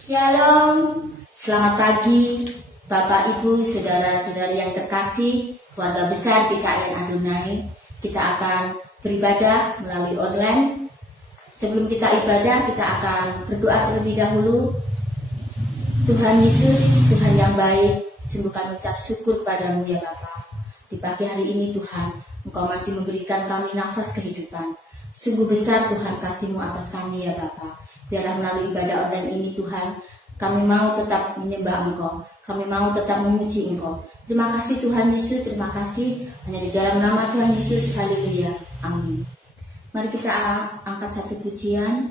Shalom, selamat pagi Bapak, Ibu, Saudara-saudari yang terkasih, keluarga besar GKIN Adonai. Kita akan beribadah melalui online. Sebelum kita ibadah, kita akan berdoa terlebih dahulu. Tuhan Yesus, Tuhan yang baik, sungguh kami ucap syukur kepadamu ya Bapa. Di pagi hari ini Tuhan, Engkau masih memberikan kami nafas kehidupan. Sungguh besar Tuhan kasih-Mu atas kami ya Bapa. Biarlah melalui ibadah online ini Tuhan, kami mau tetap menyembah Engkau, kami mau tetap memuji Engkau. Terima kasih Tuhan Yesus, terima kasih. Hanya di dalam nama Tuhan Yesus, haleluya, amin. Mari kita angkat satu pujian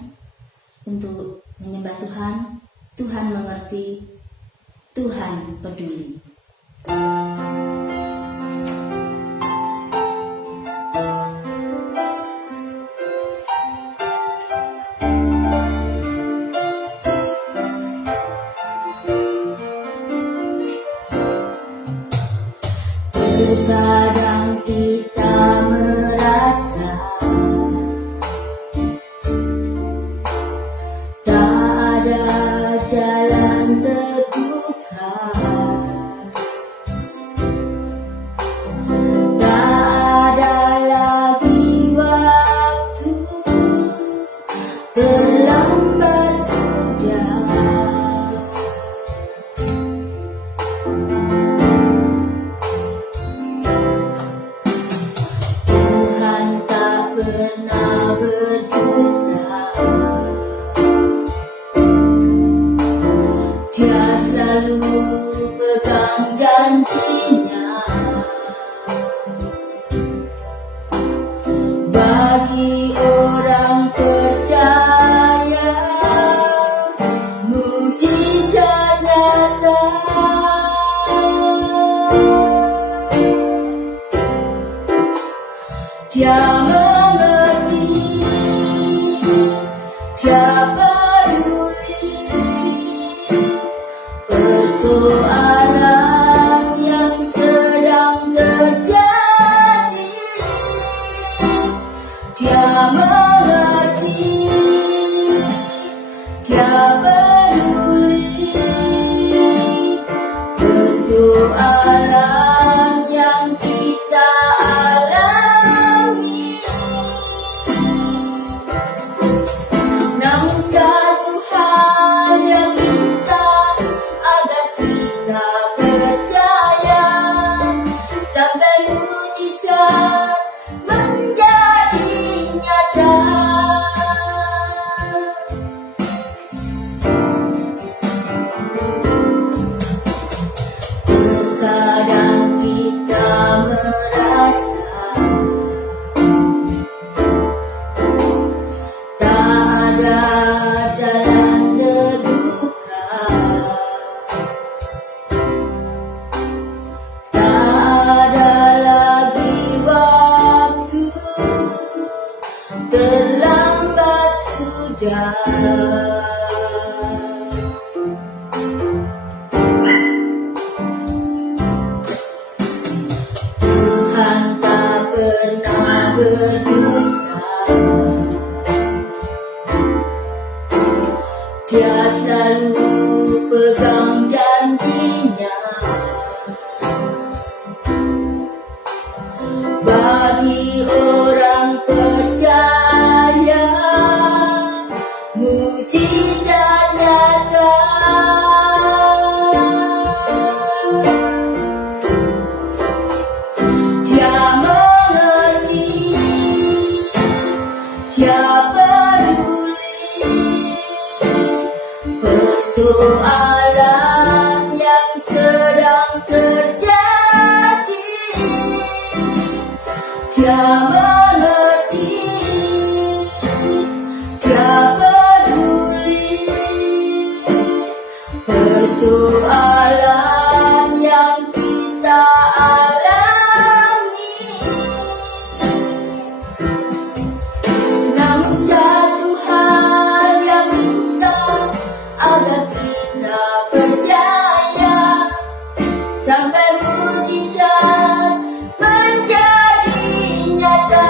untuk menyembah Tuhan. Tuhan mengerti, Tuhan peduli. Kadang kita merasa tak ada jalan terbuka, tak ada lagi waktu, terlambat sudah. Pernah berdusta, Dia selalu pegang janjinya. Bagi orang percaya, mujizat nyata. Dia mengerti, Dia peduli persoalan yang sedang terjadi. Dia mengerti, Dia peduli persoalan yang kita alami. Namun satu hal yang minta agar kita percaya, sampai mujizat menjadi nyata. Kadang kita merasa tak ada jalan terbuka, tak ada lagi waktu, terlambat sudah. Tuhan tak pernah berdusta, Dia selalu pegang janjinya. Bagi orang percaya, mujizat nyata. Dia mengerti, Dia peduli persoalan yang sedang terjadi. Dia mengerti, Dia peduli persoalan yang kita alami. Namun satu hal yang minta agar kita percaya, sampai mujizat menjadi nyata.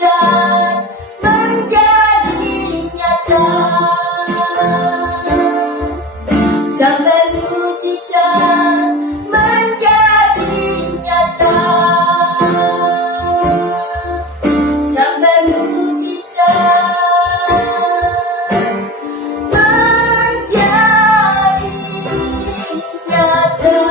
mujizat menjadi nyata, sampai mujizat menjadi nyata, sampai mujizat menjadi nyata.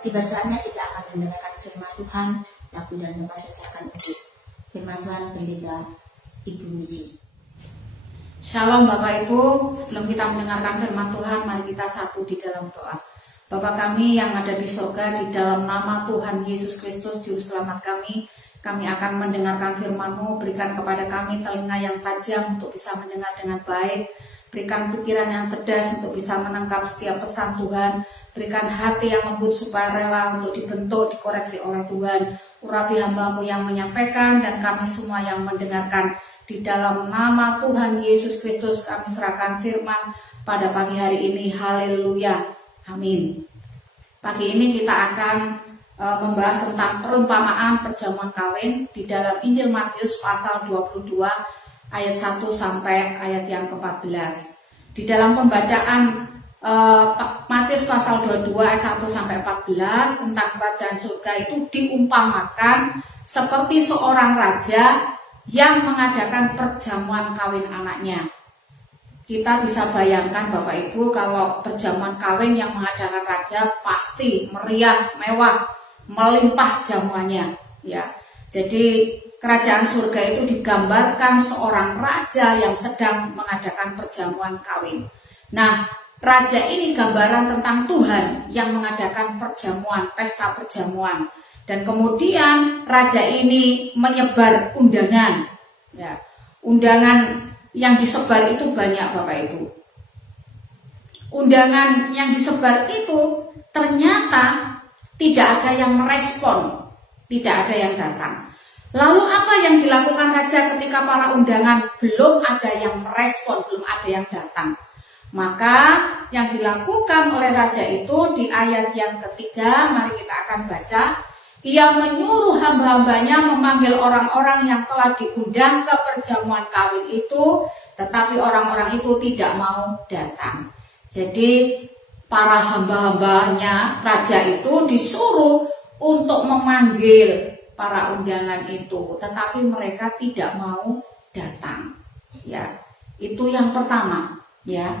Tiba saatnya kita akan mendengarkan firman Tuhan, lagu dan mempersiapkan untuk firman Tuhan Pendeta Ibu Misi. Shalom Bapak Ibu, sebelum kita mendengarkan firman Tuhan, mari kita satu di dalam doa. Bapa kami yang ada di surga, di dalam nama Tuhan Yesus Kristus, Juru Selamat kami akan mendengarkan firman-Mu. Berikan kepada kami telinga yang tajam untuk bisa mendengar dengan baik. Berikan pikiran yang cerdas untuk bisa menangkap setiap pesan Tuhan. Berikan hati yang lembut supaya rela untuk dibentuk, dikoreksi oleh Tuhan. Urapi hamba-Mu yang menyampaikan dan kami semua yang mendengarkan. Di dalam nama Tuhan Yesus Kristus kami serahkan firman pada pagi hari ini. Haleluya. Amin. Pagi ini kita akan membahas tentang perumpamaan perjamuan kawin di dalam Injil Matius pasal 22 ayat 1 sampai ayat yang ke-14. Di dalam pembacaan Matius pasal 22 ayat 1 sampai 14 tentang kerajaan surga itu diumpamakan seperti seorang raja yang mengadakan perjamuan kawin anaknya. Kita bisa bayangkan Bapak Ibu, kalau perjamuan kawin yang mengadakan raja pasti meriah, mewah, melimpah jamuannya, ya. Jadi kerajaan surga itu digambarkan seorang raja yang sedang mengadakan perjamuan kawin. Nah, raja ini gambaran tentang Tuhan yang mengadakan perjamuan, pesta perjamuan. Dan kemudian raja ini menyebar undangan, ya. Undangan yang disebar itu banyak Bapak Ibu. Undangan yang disebar itu ternyata tidak ada yang merespon, tidak ada yang datang. Lalu apa yang dilakukan raja ketika para undangan belum ada yang merespon, belum ada yang datang? Maka yang dilakukan oleh raja itu di ayat yang ketiga, mari kita akan baca. Ia menyuruh hamba-hambanya memanggil orang-orang yang telah diundang ke perjamuan kawin itu, tetapi orang-orang itu tidak mau datang. Jadi para hamba-hambanya raja itu disuruh untuk memanggil para undangan itu, tetapi mereka tidak mau datang. Ya, itu yang pertama, ya.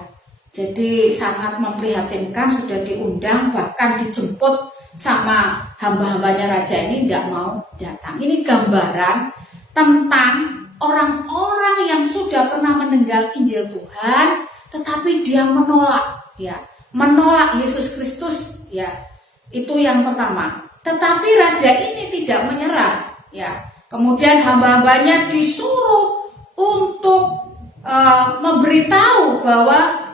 Jadi sangat memprihatinkan, sudah diundang bahkan dijemput sama hamba-hambanya raja ini tidak mau datang. Ini gambaran tentang orang-orang yang sudah pernah mendengar Injil Tuhan, tetapi dia menolak, ya, menolak Yesus Kristus, ya. Itu yang pertama. Tetapi raja ini tidak menyerah, ya. Kemudian hamba-hambanya disuruh untuk memberitahu bahwa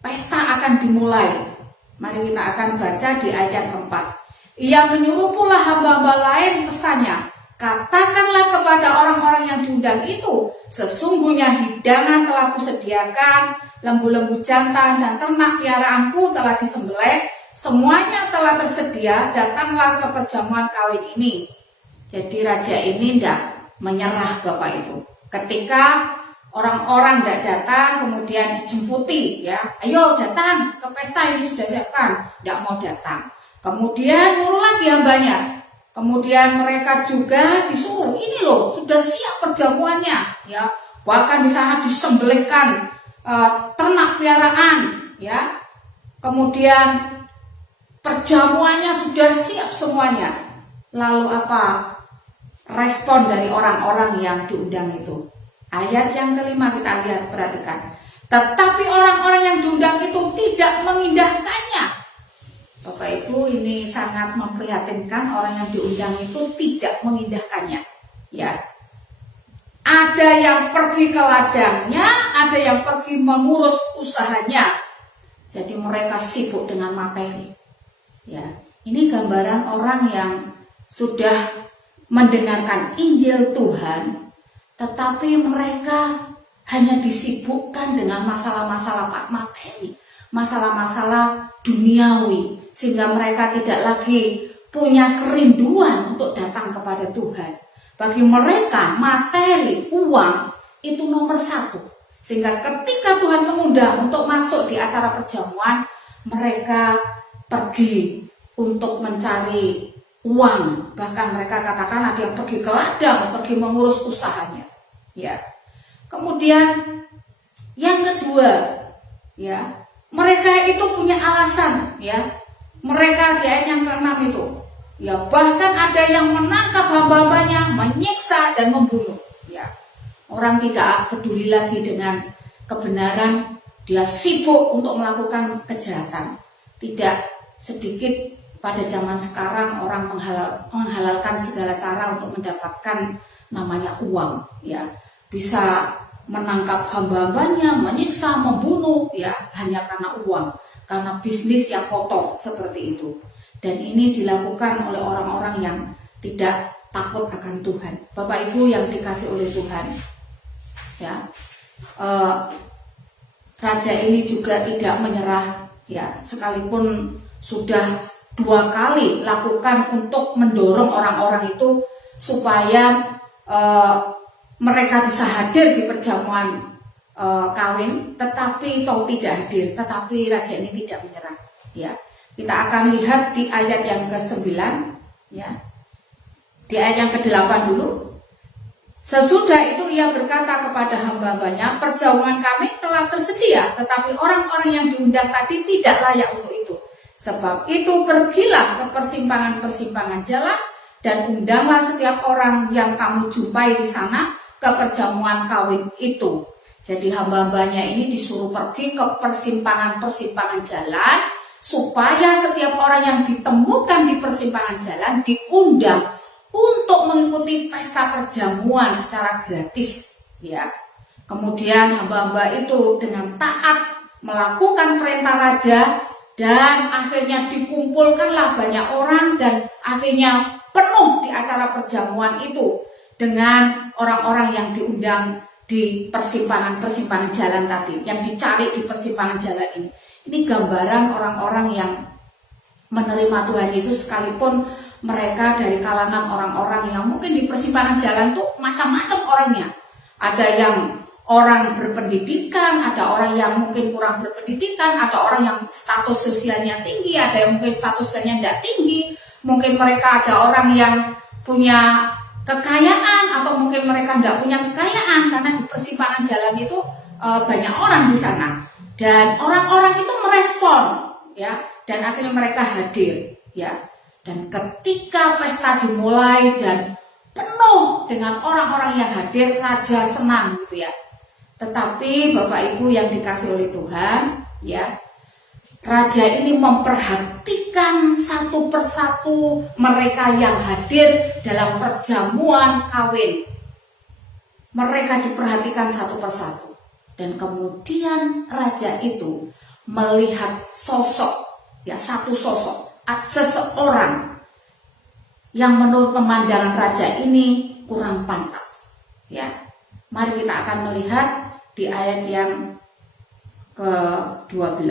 pesta akan dimulai. Mari kita akan baca di ayat keempat. Ia menyuruh pula hamba-hamba lain pesannya, katakanlah kepada orang-orang yang diundang itu, sesungguhnya hidangan telah kusediakan, lembu-lembu jantan dan ternak piaraanku telah disembelih, semuanya telah tersedia, datanglah ke perjamuan kawin ini. Jadi raja ini tidak menyerah Bapak Ibu. Ketika orang-orang tidak datang, kemudian dijemputi, ya, ayo datang ke pesta ini sudah siapkan, tidak mau datang. Kemudian nyuruh lagi hambanya. Kemudian mereka juga disuruh, ini loh sudah siap perjamuannya, ya. Bahkan di sana disembelihkan ternak piaraan, ya. Kemudian perjamuannya sudah siap semuanya. Lalu apa respon dari orang-orang yang diundang itu? Ayat yang kelima kita lihat, perhatikan. Tetapi orang-orang yang diundang itu tidak mengindahkannya. Bapak Ibu, ini sangat memprihatinkan, orang yang diundang itu tidak mengindahkannya. Ya, ada yang pergi ke ladangnya, ada yang pergi mengurus usahanya. Jadi mereka sibuk dengan materi. Ya, ini gambaran orang yang sudah mendengarkan Injil Tuhan, tetapi mereka hanya disibukkan dengan masalah-masalah materi, masalah-masalah duniawi, sehingga mereka tidak lagi punya kerinduan untuk datang kepada Tuhan. Bagi mereka, materi, uang itu nomor satu. Sehingga ketika Tuhan mengundang untuk masuk di acara perjamuan, mereka pergi untuk mencari uang. Bahkan mereka katakan ada yang pergi ke ladang, pergi mengurus usahanya. Ya. Kemudian yang kedua, ya, mereka itu punya alasan, ya. Mereka di ayat yang ke-6 itu, ya, bahkan ada yang menangkap hamba-hambanya, menyiksa dan membunuh. Ya. Orang tidak peduli lagi dengan kebenaran, dia sibuk untuk melakukan kejahatan. Tidak sedikit pada zaman sekarang orang menghalalkan segala cara untuk mendapatkan namanya uang, ya. Bisa menangkap hamba-hambanya, menyiksa, membunuh, ya, hanya karena uang, karena bisnis yang kotor seperti itu. Dan ini dilakukan oleh orang-orang yang tidak takut akan Tuhan. Bapak Ibu yang dikasih oleh Tuhan, ya, raja ini juga tidak menyerah, ya, sekalipun sudah 2 kali lakukan untuk mendorong orang-orang itu supaya mereka bisa hadir di perjamuan kawin, tetapi tidak hadir, tetapi raja ini tidak menyerah. Ya, kita akan lihat di ayat yang ke-9, ya, di ayat yang ke-8 dulu. Sesudah itu ia berkata kepada hamba-hambanya, perjamuan kami telah tersedia, tetapi orang-orang yang diundang tadi tidak layak untuk itu. Sebab itu pergilah ke persimpangan-persimpangan jalan dan undanglah setiap orang yang kamu jumpai di sana ke perjamuan kawin itu. Jadi hamba-hambanya ini disuruh pergi ke persimpangan-persimpangan jalan supaya setiap orang yang ditemukan di persimpangan jalan diundang untuk mengikuti pesta perjamuan secara gratis, ya. Kemudian hamba-hamba itu dengan taat melakukan perintah raja dan akhirnya dikumpulkanlah banyak orang dan akhirnya penuh di acara perjamuan itu dengan orang-orang yang diundang di persimpangan-persimpangan jalan tadi, yang dicari di persimpangan jalan ini. Ini gambaran orang-orang yang menerima Tuhan Yesus sekalipun mereka dari kalangan orang-orang yang mungkin di persimpangan jalan tuh macam-macam orangnya. Ada yang orang berpendidikan, ada orang yang mungkin kurang berpendidikan, ada orang yang status sosialnya tinggi, ada yang mungkin status sosialnya tidak tinggi, mungkin mereka ada orang yang punya kekayaan atau mungkin mereka tidak punya kekayaan, karena di persimpangan jalan itu banyak orang di sana dan orang-orang itu merespon, ya, dan akhirnya mereka hadir, ya. Dan ketika pesta dimulai dan penuh dengan orang-orang yang hadir, raja senang gitu, ya. Tetapi Bapak Ibu yang dikasih oleh Tuhan, ya, raja ini memperhatikan satu persatu mereka yang hadir dalam perjamuan kawin. Mereka diperhatikan satu persatu. Dan kemudian raja itu melihat sosok, ya, satu sosok, seseorang yang menurut pemandangan raja ini kurang pantas, ya. Mari kita akan melihat di ayat yang ke-12.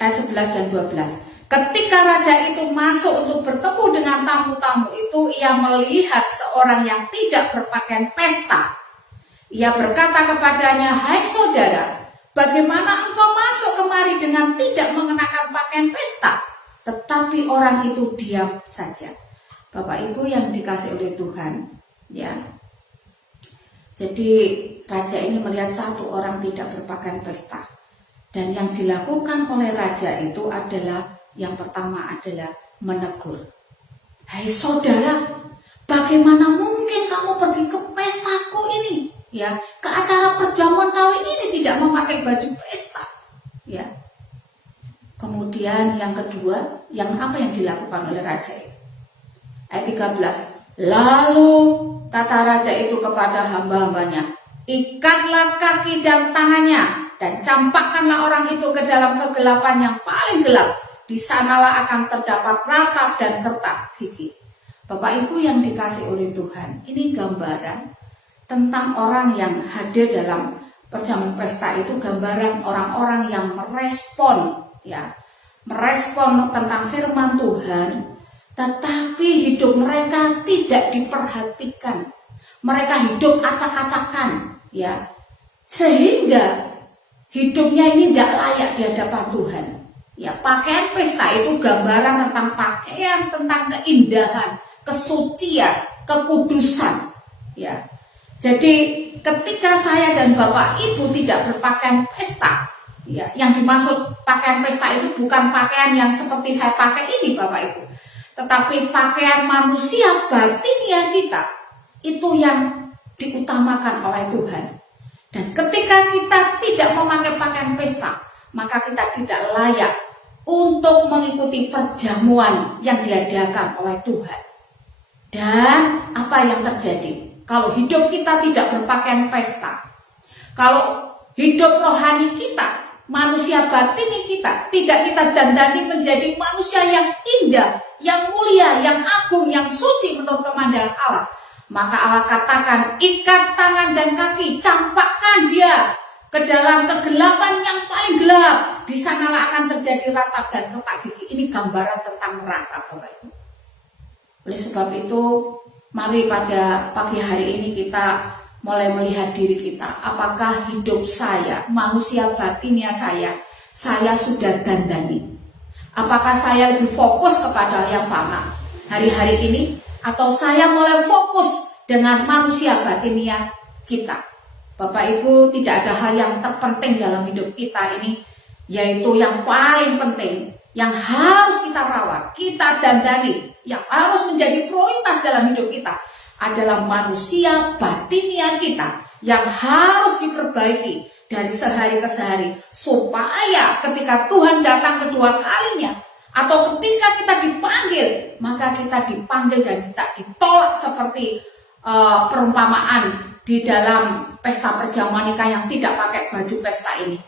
Ayat 11 dan 12. Ketika raja itu masuk untuk bertemu dengan tamu-tamu itu, ia melihat seorang yang tidak berpakaian pesta. Ia berkata kepadanya, "Hai saudara, bagaimana engkau masuk kemari dengan tidak mengenakan pakaian pesta?" Tetapi orang itu diam saja. Bapak Ibu yang dikasih oleh Tuhan, ya. Jadi raja ini melihat satu orang tidak berpakaian pesta. Dan yang dilakukan oleh raja itu adalah, yang pertama adalah menegur. "Hai saudara, bagaimana mungkin kamu pergi ke pestaku ini? Ya, ke acara perjamuan kawin ini tidak memakai baju pesta." Ya. Kemudian yang kedua, yang apa yang dilakukan oleh raja itu? Ayat 13. Lalu kata raja itu kepada hamba-hambanya, "Ikatlah kaki dan tangannya dan campakkanlah orang itu ke dalam kegelapan yang paling gelap. Di sanalah akan terdapat ratap dan kertak gigi." Bapak Ibu yang dikasih oleh Tuhan, ini gambaran tentang orang yang hadir dalam perjamuan pesta itu, gambaran orang-orang yang merespon tentang firman Tuhan, tetapi hidup mereka tidak diperhatikan. Mereka hidup acak-acakan, sehingga hidupnya ini tidak layak di hadapan Tuhan. Pakaian pesta itu gambaran tentang pakaian, tentang keindahan, kesucian, kekudusan. Jadi ketika saya dan Bapak Ibu tidak berpakaian pesta, yang dimaksud pakaian pesta itu bukan pakaian yang seperti saya pakai ini Bapak Ibu, tetapi pakaian manusia batinia kita itu yang diutamakan oleh Tuhan. Dan ketika kita tidak memakai pakaian pesta, maka kita tidak layak untuk mengikuti perjamuan yang diadakan oleh Tuhan. Dan apa yang terjadi kalau hidup kita tidak berpakaian pesta? Kalau hidup rohani kita, manusia batini kita, tidak kita dandani menjadi manusia yang indah, yang mulia, yang agung, yang suci menurut pemandangan Allah, maka Allah katakan, ikat tangan dan kaki, campakkan dia ke dalam kegelapan yang paling gelap. Di sanalah akan terjadi ratap dan retak gigi. Ini gambaran tentang neraka, Bapak Ibu. Oleh sebab itu, mari pada pagi hari ini kita mulai melihat diri kita. Apakah hidup saya, manusia batinnya saya sudah dandani? Apakah saya lebih fokus kepada yang fana hari-hari ini? Atau saya mulai fokus dengan manusia batinia kita? Bapak Ibu, tidak ada hal yang terpenting dalam hidup kita ini, yaitu yang paling penting, yang harus kita rawat, kita dandani, yang harus menjadi prioritas dalam hidup kita adalah manusia batinia kita yang harus diperbaiki dari sehari ke sehari, supaya ketika Tuhan datang kedua kalinya atau ketika kita dipanggil, maka kita dipanggil dan tidak ditolak seperti perumpamaan di dalam pesta perjamuan nikah yang tidak pakai baju pesta ini.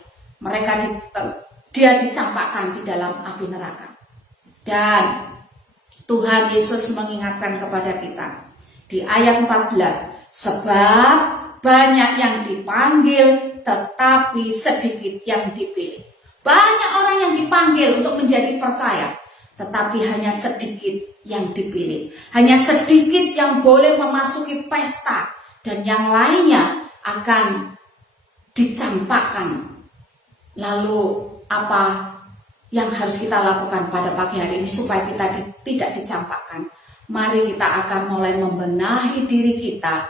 Dia dicampakkan di dalam api neraka. Dan Tuhan Yesus mengingatkan kepada kita di ayat 14, sebab banyak yang dipanggil tetapi sedikit yang dipilih. Banyak orang yang dipanggil untuk menjadi percaya, tetapi hanya sedikit yang dipilih. Hanya sedikit yang boleh memasuki pesta, dan yang lainnya akan dicampakkan. Lalu apa yang harus kita lakukan pada pagi hari ini supaya kita tidak dicampakkan? Mari kita akan mulai membenahi diri kita,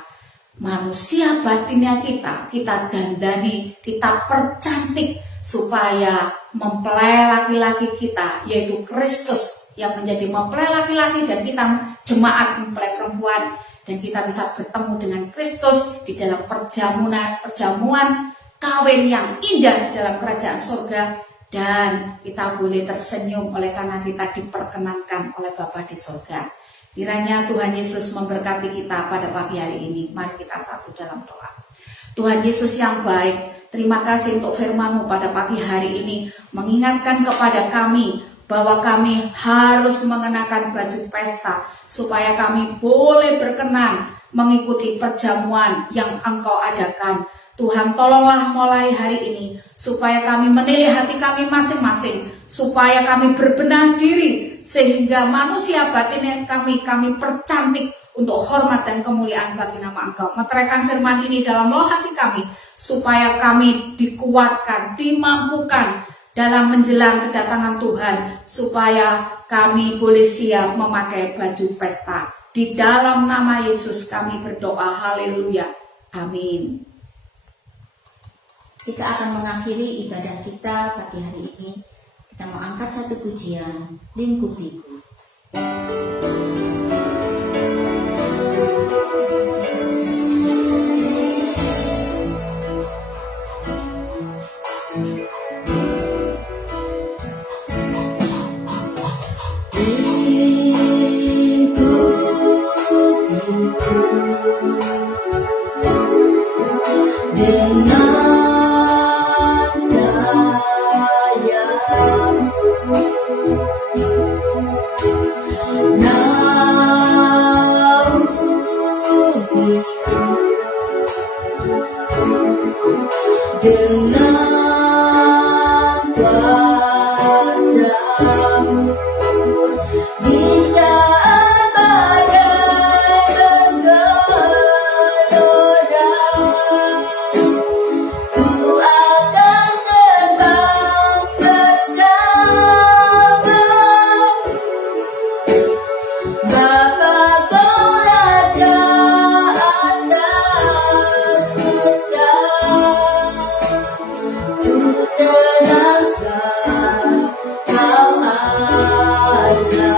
manusia batinnya kita dandani, kita percantik supaya mempelai laki-laki kita, yaitu Kristus yang menjadi mempelai laki-laki, dan kita jemaat mempelai perempuan, dan kita bisa bertemu dengan Kristus di dalam perjamuan kawin yang indah di dalam kerajaan surga, dan kita boleh tersenyum oleh karena kita diperkenankan oleh Bapa di surga. Kiranya Tuhan Yesus memberkati kita pada pagi hari ini. Mari kita satu dalam doa. Tuhan Yesus yang baik, terima kasih untuk firman-Mu pada pagi hari ini, mengingatkan kepada kami bahwa kami harus mengenakan baju pesta supaya kami boleh berkenan mengikuti perjamuan yang Engkau adakan. Tuhan, tolonglah mulai hari ini supaya kami menilai hati kami masing-masing, supaya kami berbenah diri sehingga manusia batin kami percantik untuk hormat dan kemuliaan bagi nama Engkau. Meteraikan firman ini dalam roh hati kami supaya kami dikuatkan, dimampukan dalam menjelang kedatangan Tuhan, supaya kami boleh siap memakai baju pesta. Di dalam nama Yesus kami berdoa, haleluya, amin. Kita akan mengakhiri ibadah kita pagi hari ini. Kita mau angkat satu pujian, Lingkupiku. Nah dengan kuasa-Mu. Di saat badai bergelora, ku akan terbang bersama. Bapa, Kau Raja atas semesta, ku tenang sebab Kau Allahku.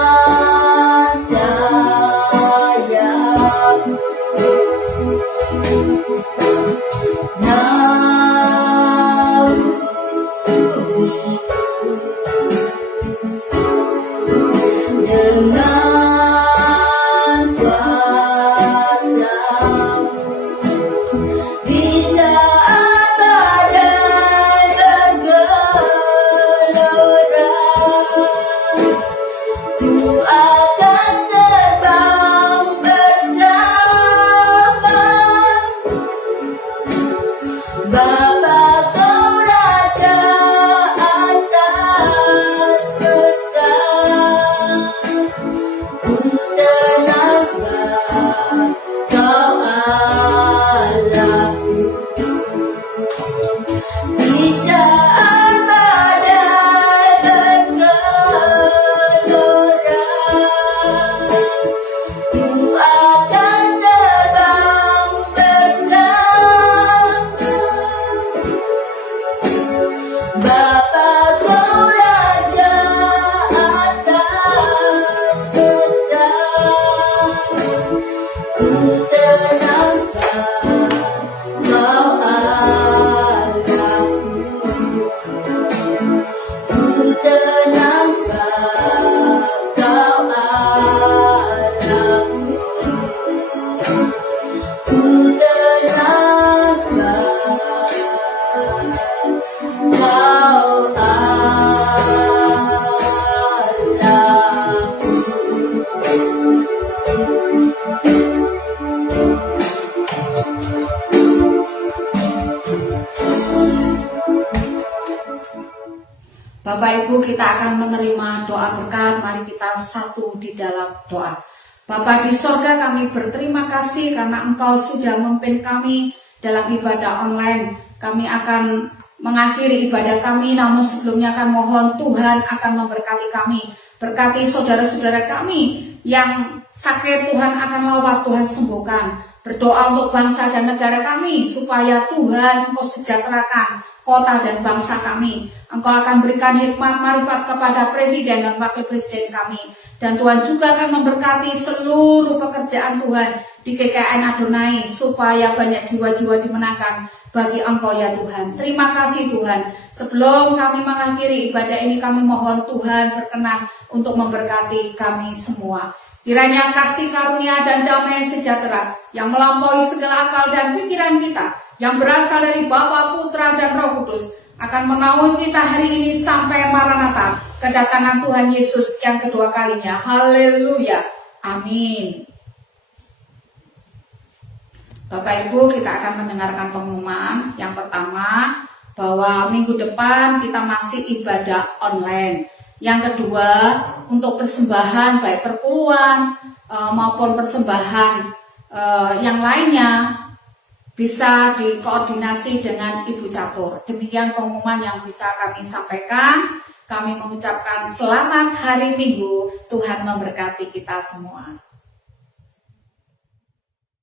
Dengan sayap-Mu naungiku, dengan kuasa-Mu. Di saat badai bergelora, ku akan terbang bersama. Bapa, Kau Raja atas semesta, ku tenang sebab Kau Allahku. Di saat badai bergelora, ku akan terbang bersama. Bapa, Kau Raja atas semesta, ku tenang sebab Kau Allahku. Ku tenang sebab Kau Allahku. Ku tenang sebab Kau Allahku. Bapak Ibu, kita akan menerima doa berkat. Mari kita satu di dalam doa. Bapa di sorga, kami berterima kasih karena Engkau sudah memimpin kami dalam ibadah online. Kami akan mengakhiri ibadah kami, namun sebelumnya akan mohon Tuhan akan memberkati kami. Berkati saudara-saudara kami yang sakit, Tuhan akan lawat, Tuhan sembuhkan. Berdoa untuk bangsa dan negara kami supaya Tuhan Engkau sejahterakan kota dan bangsa kami. Engkau akan berikan hikmat marifat kepada presiden dan wakil presiden kami. Dan Tuhan juga akan memberkati seluruh pekerjaan Tuhan di GKN Adonai supaya banyak jiwa-jiwa dimenangkan bagi Engkau ya Tuhan. Terima kasih Tuhan. Sebelum kami mengakhiri ibadah ini, kami mohon Tuhan berkenan untuk memberkati kami semua. Kiranya kasih karunia dan damai sejahtera yang melampaui segala akal dan pikiran kita, yang berasal dari Bapa, Putra, dan Roh Kudus, akan menaungi kita hari ini sampai Maranatha, kedatangan Tuhan Yesus yang kedua kalinya. Haleluya. Amin. Bapak Ibu, kita akan mendengarkan pengumuman. Yang pertama, bahwa minggu depan kita masih ibadah online. Yang kedua, untuk persembahan baik perpuluhan maupun persembahan yang lainnya bisa dikoordinasi dengan Ibu Catur. Demikian pengumuman yang bisa kami sampaikan. Kami mengucapkan selamat hari Minggu. Tuhan memberkati kita semua.